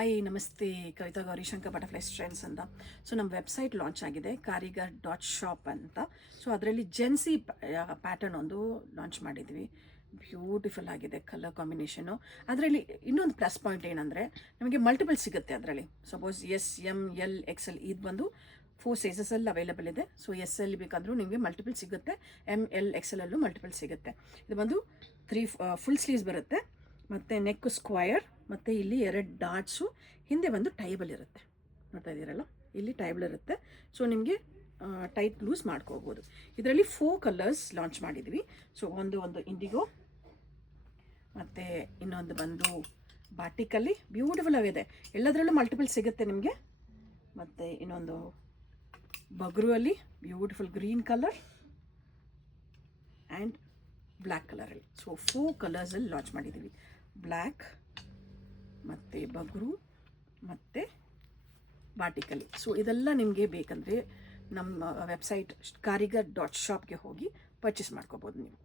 Hi ನಮಸ್ತೆ, Kavita Gowrishankar butterfly ಸ್ಟ್ರೆಂಡ್ಸ್ ಅಂತ. So ನಮ್ಮ ವೆಬ್ಸೈಟ್ ಲಾಂಚ್ ಆಗಿದೆ, kaarigar.shop ಅಂತ. ಸೊ ಅದರಲ್ಲಿ ಜೆನ್ಸಿ ಪ್ಯಾಟರ್ನ್ ಒಂದು ಲಾಂಚ್ ಮಾಡಿದ್ವಿ. ಬ್ಯೂಟಿಫುಲ್ ಆಗಿದೆ ಕಲರ್ ಕಾಂಬಿನೇಷನು. ಅದರಲ್ಲಿ ಇನ್ನೊಂದು ಪ್ಲಸ್ ಪಾಯಿಂಟ್ ಏನಂದರೆ, ನಮಗೆ ಮಲ್ಟಿಪಲ್ ಸಿಗುತ್ತೆ ಅದರಲ್ಲಿ. Suppose S, M, L, XL ಇದು ಬಂದು 4 ಸೈಜಸಲ್ಲಿ ಅವೈಲೇಬಲ್ ಇದೆ. ಸೊ SL ಬೇಕಾದರೂ ನಿಮಗೆ ಮಲ್ಟಿಪಲ್ ಸಿಗುತ್ತೆ, ML, XL ಅಲ್ಲೂ ಮಲ್ಟಿಪಲ್ ಸಿಗುತ್ತೆ. ಇದು ಬಂದು 3 ಫುಲ್ ಸ್ಲೀವ್ಸ್ ಬರುತ್ತೆ, ಮತ್ತು ನೆಕ್ ಸ್ಕ್ವಯರ್, ಮತ್ತು ಇಲ್ಲಿ 2 ಡಾಟ್ಸು, ಹಿಂದೆ ಒಂದು ಟೈಬಲ್ ಇರುತ್ತೆ. ನೋಡ್ತಾ ಇದ್ದೀರಲ್ಲ, ಇಲ್ಲಿ ಟೈಬಲ್ ಇರುತ್ತೆ. ಸೊ ನಿಮಗೆ ಟೈಟ್ ಲೂಸ್ ಮಾಡ್ಕೋಬೋದು. ಇದರಲ್ಲಿ 4 ಕಲರ್ಸ್ ಲಾಂಚ್ ಮಾಡಿದ್ವಿ. ಸೊ ಒಂದು ಇಂಡಿಗೋ, ಮತ್ತು ಇನ್ನೊಂದು ಬಂದು ಬಾಟಿಕಲ್ಲಿ ಬ್ಯೂಟಿಫುಲ್ ಆಗಿದೆ. ಎಲ್ಲದರಲ್ಲೂ ಮಲ್ಟಿಪಲ್ ಸಿಗುತ್ತೆ ನಿಮಗೆ. ಮತ್ತು ಇನ್ನೊಂದು ಬಗ್ರು ಅಲ್ಲಿ beautiful green colour and black ಕಲರಲ್ಲಿ. ಸೊ 4 ಕಲರ್ಸಲ್ಲಿ ಲಾಂಚ್ ಮಾಡಿದ್ದೀವಿ. ಬ್ಲ್ಯಾಕ್, ಮತ್ತು ಬಗ್ರು, ಮತ್ತು ಬಾಟಿಕಲ್ಲಿ. ಸೊ ಇದೆಲ್ಲ ನಿಮಗೆ ಬೇಕಂದರೆ ನಮ್ಮ ವೆಬ್ಸೈಟ್ kaarigar.shopಗೆ ಹೋಗಿ ಪರ್ಚೇಸ್ ಮಾಡ್ಕೋಬೋದು ನೀವು.